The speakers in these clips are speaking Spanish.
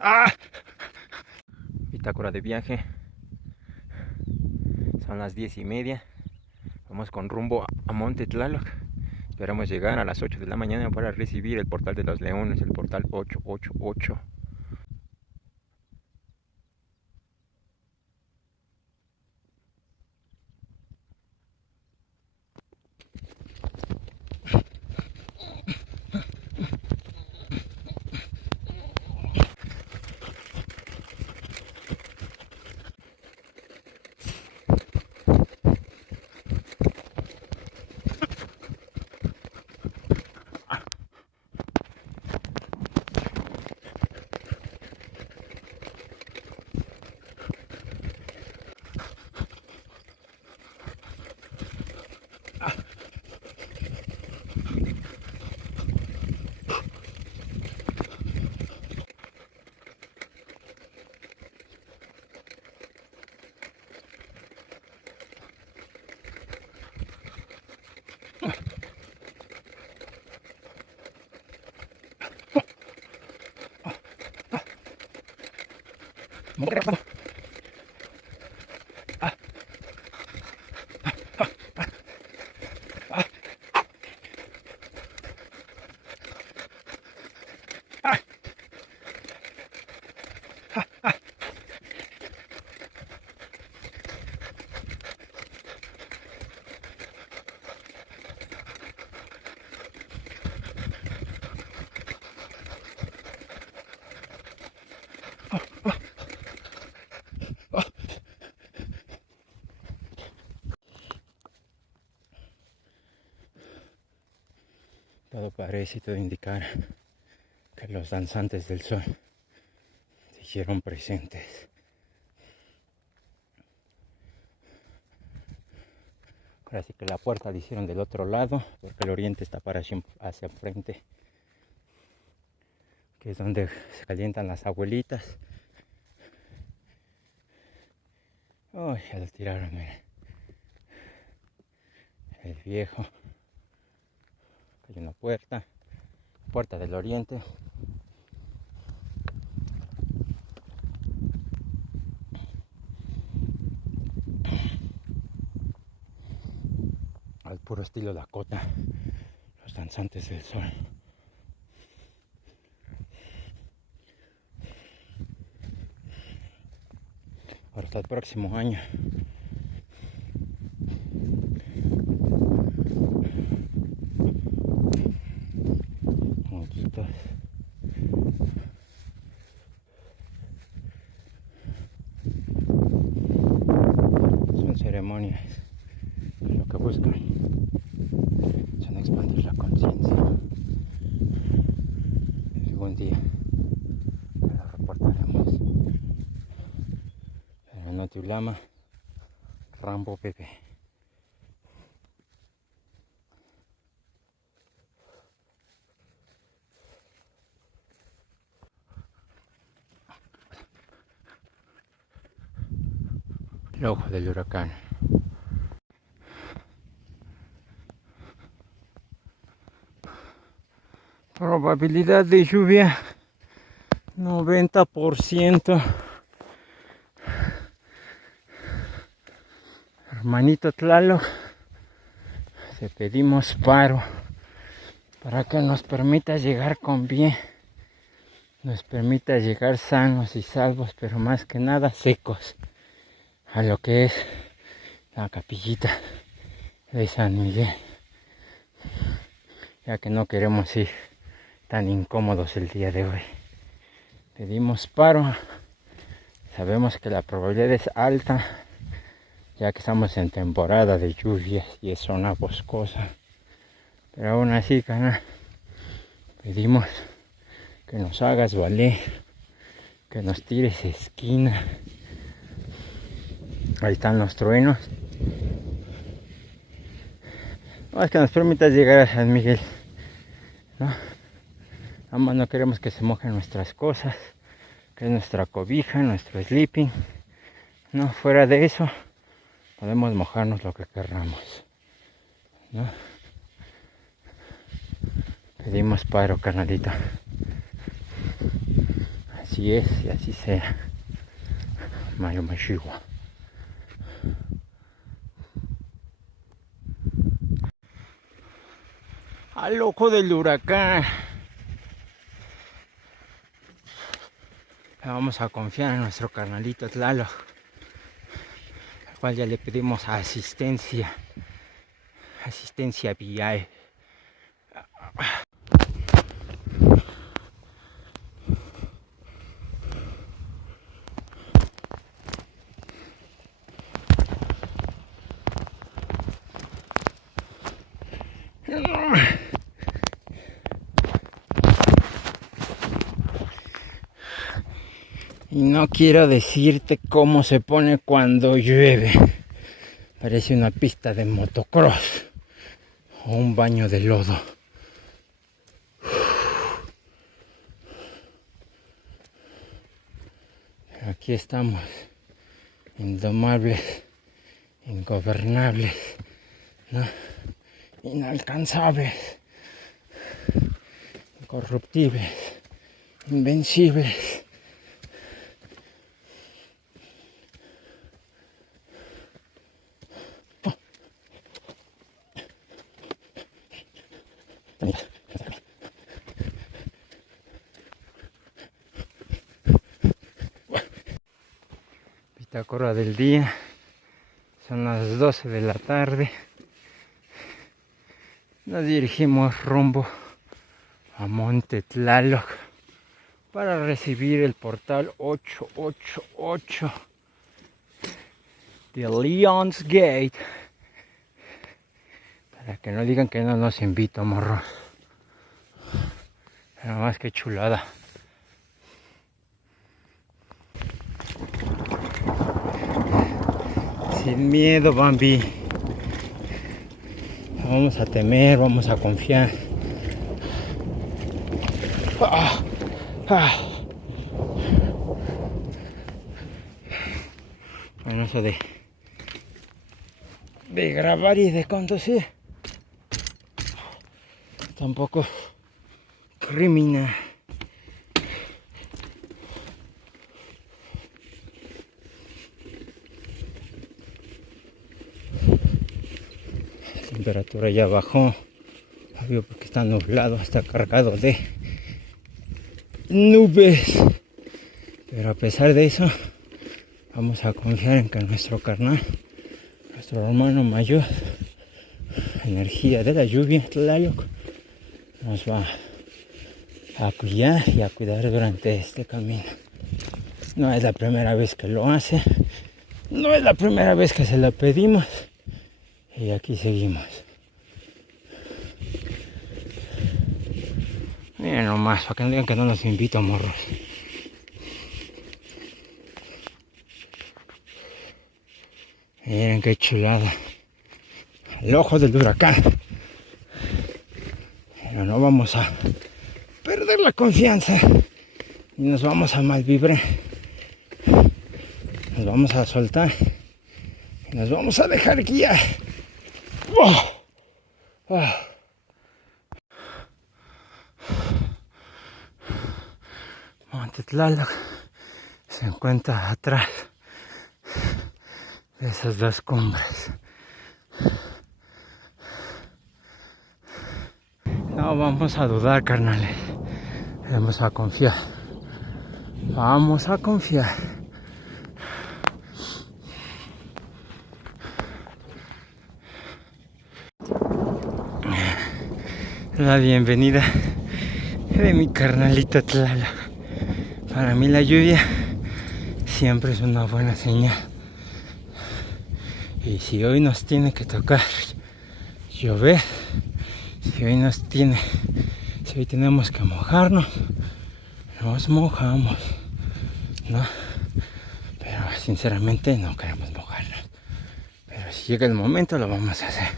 ¡Ah! Bitácora de viaje. Son las 10:30. Vamos con rumbo a Monte Tlaloc. Esperamos llegar a las 8 de la mañana para recibir el portal de los leones, el portal 888. Muy rápido. Todo parece y todo indicar que los danzantes del sol se hicieron presentes. Ahora sí que la puerta la hicieron del otro lado, porque el oriente está para hacia frente, que es donde se calientan las abuelitas. Oh, ya lo tiraron, miren. El viejo. Hay una puerta del oriente. Al puro estilo Dakota, los danzantes del sol. Ahora hasta el próximo año. Monquitos. Son ceremonias que lo que buscan son expandir la conciencia. Algún día lo reportaremos. Pero no te ulama, Rambo Pepe. El ojo del huracán. Probabilidad de lluvia 90%. Hermanito Tlaloc, te pedimos paro para que nos permita llegar con bien, nos permita llegar sanos y salvos, pero más que nada secos a lo que es la capillita de San Miguel, ya que no queremos ir tan incómodos el día de hoy. Pedimos paro, sabemos que la probabilidad es alta, ya que estamos en temporada de lluvias y es zona boscosa, pero aún así, canal, pedimos que nos hagas valer, que nos tires esquina. Ahí están los truenos. No es que nos permitas llegar a San Miguel, ¿no? Nada más no queremos que se mojen nuestras cosas, que es nuestra cobija, nuestro sleeping. No, fuera de eso, podemos mojarnos lo que querramos, ¿no? Pedimos paro, carnalito. así es y así sea. Mayo Meshiwa. Al ojo del huracán. Vamos a confiar en nuestro carnalito Tlaloc, al cual ya le pedimos asistencia vial. Y no quiero decirte cómo se pone cuando llueve. Parece una pista de motocross o un baño de lodo. Pero aquí estamos, indomables, ingobernables, ¿no? Inalcanzables, incorruptibles, invencibles. Bitácora del día, son las 12 de la tarde. Nos dirigimos rumbo a Monte Tlaloc para recibir el portal 888 de Leon's Gate. Para que no digan que no los invito, morros. Nada más que chulada. Sin miedo, Bambi. Vamos a temer, vamos a confiar. Bueno, eso de grabar y de conducir tampoco criminal. La temperatura ya bajó, obvio porque está nublado, está cargado de nubes, pero a pesar de eso vamos a confiar en que nuestro carnal, nuestro hermano mayor, energía de la lluvia, Tlaloc, nos va a cuidar y a cuidar durante este camino. No es la primera vez que lo hace, no es la primera vez que se lo pedimos, y aquí seguimos. Miren nomás, para que no digan que no los invito, morros. Miren qué chulada. Al ojo del huracán. Pero no vamos a perder la confianza. Y nos vamos a malvibrar. Nos vamos a soltar. Y nos vamos a dejar guiar. Monte Tlaloc se encuentra atrás de esas dos cumbres. No vamos a dudar, carnales. Vamos a confiar. Vamos a confiar. La bienvenida de mi carnalito Tlaloc. Para mí la lluvia siempre es una buena señal. Y si hoy nos tiene que tocar llover, si hoy tenemos que mojarnos, nos mojamos, ¿no? Pero sinceramente no queremos mojarnos. Pero si llega el momento lo vamos a hacer.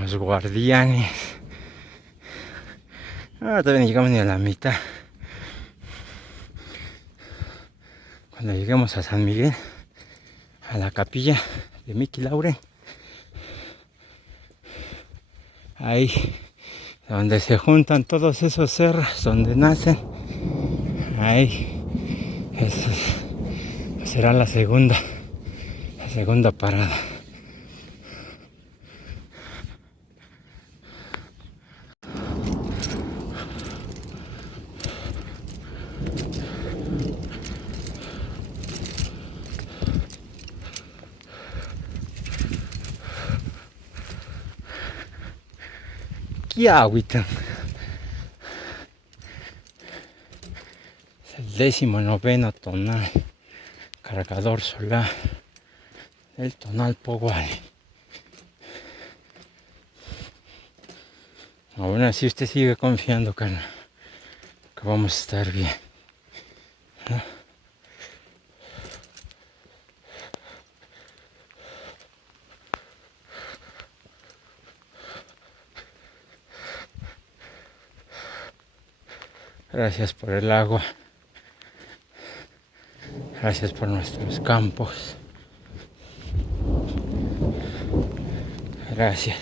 Los guardianes. Todavía no llegamos ni a la mitad. Cuando lleguemos a San Miguel, a la capilla de Mickey Lauren. Ahí donde se juntan todos esos cerros, donde nacen. Ahí será la segunda parada. ¡Qué agüita! Es el 19º tonal cargador solar del tonal Pogual. Aún así usted sigue confiando, carnal, que vamos a estar bien, ¿no? Gracias por el agua. Gracias por nuestros campos. Gracias.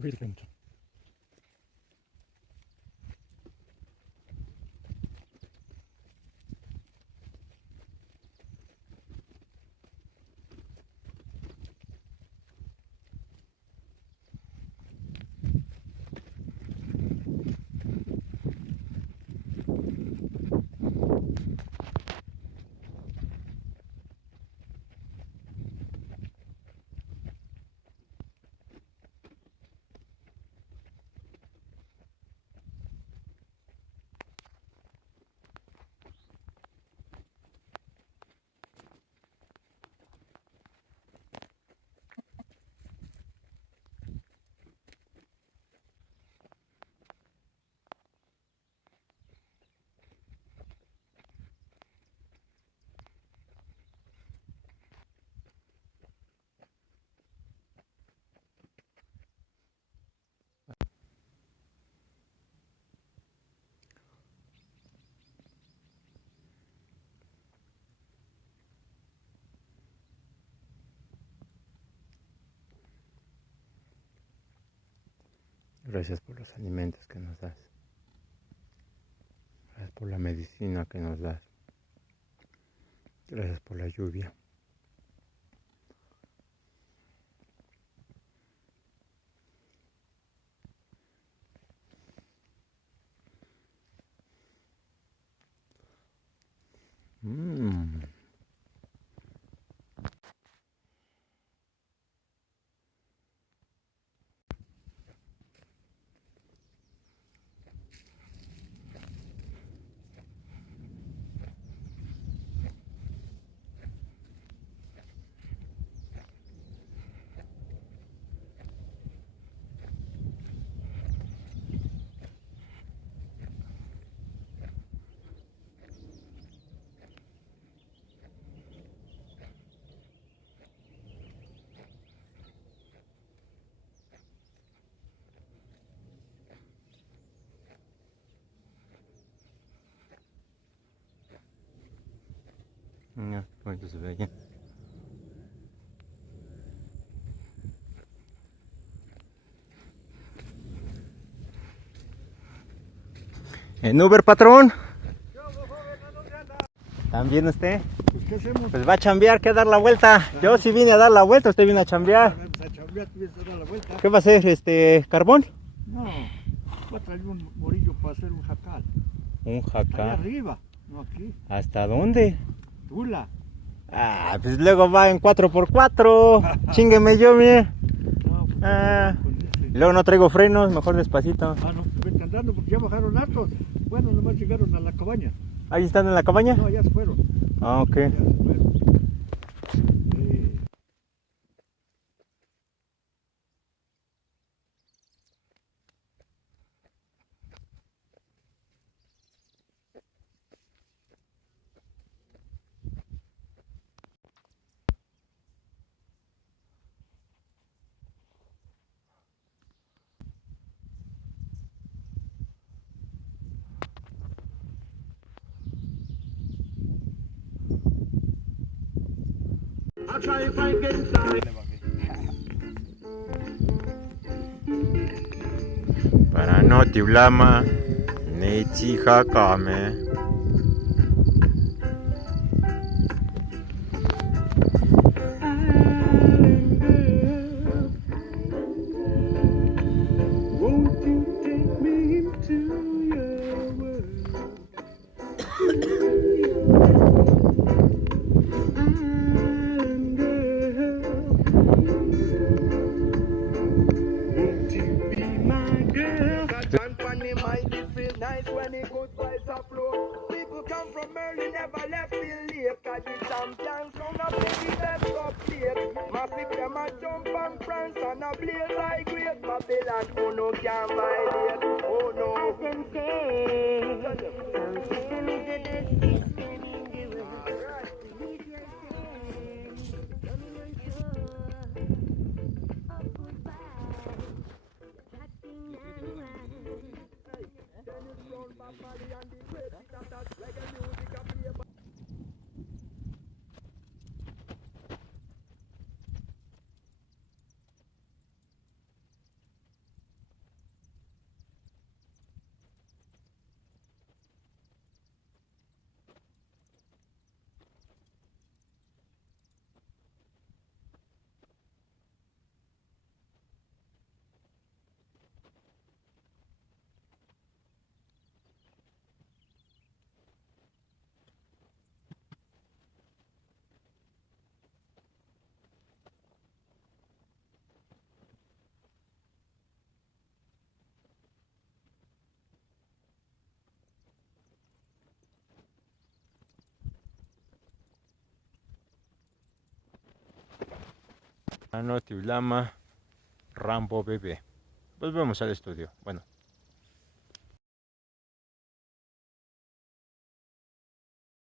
Virgen. Gracias por los alimentos que nos das. Gracias por la medicina que nos das. Gracias por la lluvia. Mira, bonito se ve allá. ¿En Uber, patrón? ¿También usted? Pues, ¿qué hacemos? Pues va a chambear, que a dar la vuelta. Yo sí vine a dar la vuelta, usted vino a chambear. Vamos a chambear, tú vienes a dar la vuelta. ¿Qué va a hacer, carbón? No, voy a traer un morillo para hacer un jacal. Un Allá jacal. arriba, no aquí. ¿Hasta dónde? Tula. Ah, pues luego va en 4x4. Chingueme yo, mire. No, pues, Ah. con ese. Y luego no traigo frenos, mejor despacito. Ah, no, pues vete andando porque ya bajaron hartos. Bueno, nomás llegaron a la cabaña. ¿Ahí están en la cabaña? No, ya se fueron. Ah, ok. Ya se fueron. Para no tiulama, ni kame. Won't you take me into your world? Island girl, won't you be my girl? John Funny mind it feel nice when the good vibes are flow. People come from early, never left till late. Cause the champions sound up the best update. Massive them a jump and prance and a blaze like great Babylon. Oh no, can't violate. Oh no. Para no tiulama, Rambo bebé. Volvemos al estudio. Bueno.